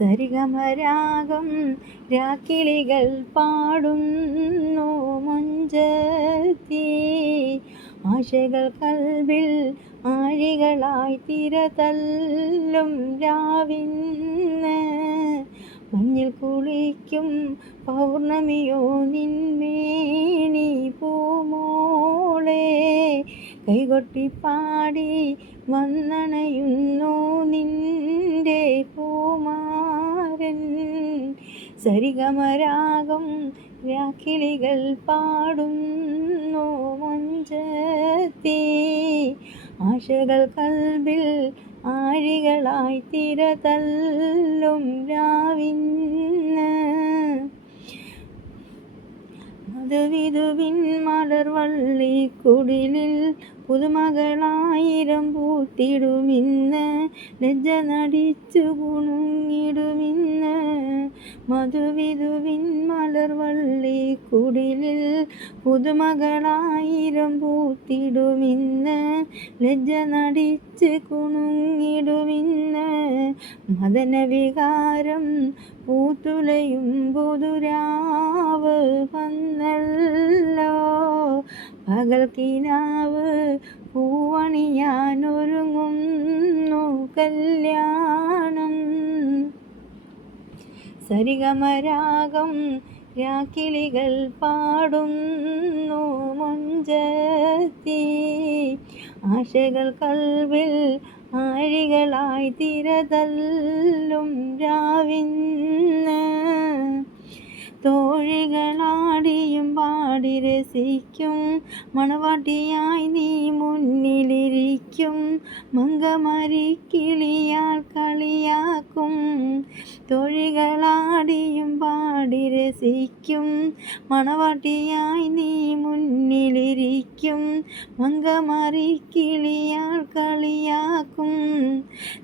സരിഗമരാഗം രാക്കിളികൾ പാടുന്നു മൊഞ്ചത്തി. ആശകൾ കൽവിൽ ആഴികളായി തിരതല്ലും രാവിന്ന്. മഞ്ഞിൽ കുളിക്കും പൗർണമിയോ നിന്മേനി പൂമോളെ. കൈകൊട്ടിപ്പാടി വന്നണയുന്നു നിന്റെ പൂമാരൻ. സരിഗമരാഗം രാക്കിളികൾ പാടുന്നു മൊഞ്ചത്തി. ആശകൾ കൽവിൽ ആഴികളായി തിരതല്ലും രാവിന്ന്. മധുവിധുവിൻ മലർവള്ളി കുടിലിൽ പുതുമകളായിരം പൂത്തിടുമിന്ന്. ലജ്ജ നടിച്ചു കുണുങ്ങിടുമിന്ന്. മധുവിധുവിൻ മലർവള്ളി കുടിലിൽ പുതുമകളായിരം പൂത്തിടുമിന്ന്. ലജ്ജ നടിച്ച് കുണുങ്ങിടുമിന്ന്. മദനവികാരം പൂത്തുലയും പുതുരാവ് വന്നല്ലോ. പകൽ കിനാവ് പൂവണിയാനൊരുങ്ങുന്നു കല്യാണം. സരിഗമരാഗം രാക്കിളികൾ പാടുന്നു മൊഞ്ചത്തി. ആശകൾ കൽവിൽ ആഴികളായി തിരതല്ലും രാവിന്ന്. തോഴികളാടിയും പാടി രസിക്കും മണവാട്ടിയായി നീ മുന്നിലിരിക്കും. മങ്കമരിക്കിളിയാൽ കളിയാക്കും. തോഴികളാടിയും പാടി രസിക്കും മണവാട്ടിയായി നീ മുന്നിലിരിക്കും. മങ്കമരിക്കിളിയാൽ കളിയാക്കും.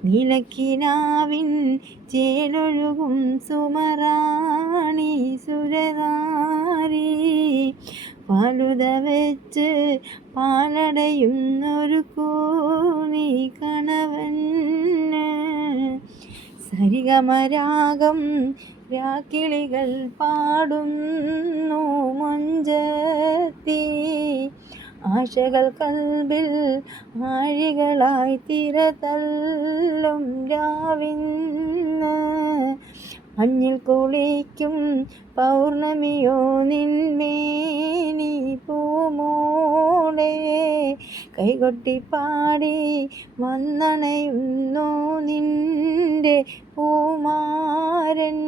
നീലക്കിനാവിൻ ചേലൊഴുകും സുമറാണി സുരനാരി. പാലുത വെച്ച് പാലടയുന്നൊരു കോണി കണവന്. സരിഗമരാഗം രാക്കിളികൾ പാടുന്നു മൊഞ്ചത്തി. ആശകൾ കൽവിൽ ആഴികളായി തിരതല്ലും രാവിന്ന്. മഞ്ഞിൽ കുളിക്കും പൗർണമിയോ നിന്മേനി പൂമോളെ. കൈകൊട്ടിപ്പാടി വന്നണയുന്നു നിന്റെ പൂമാരൻ.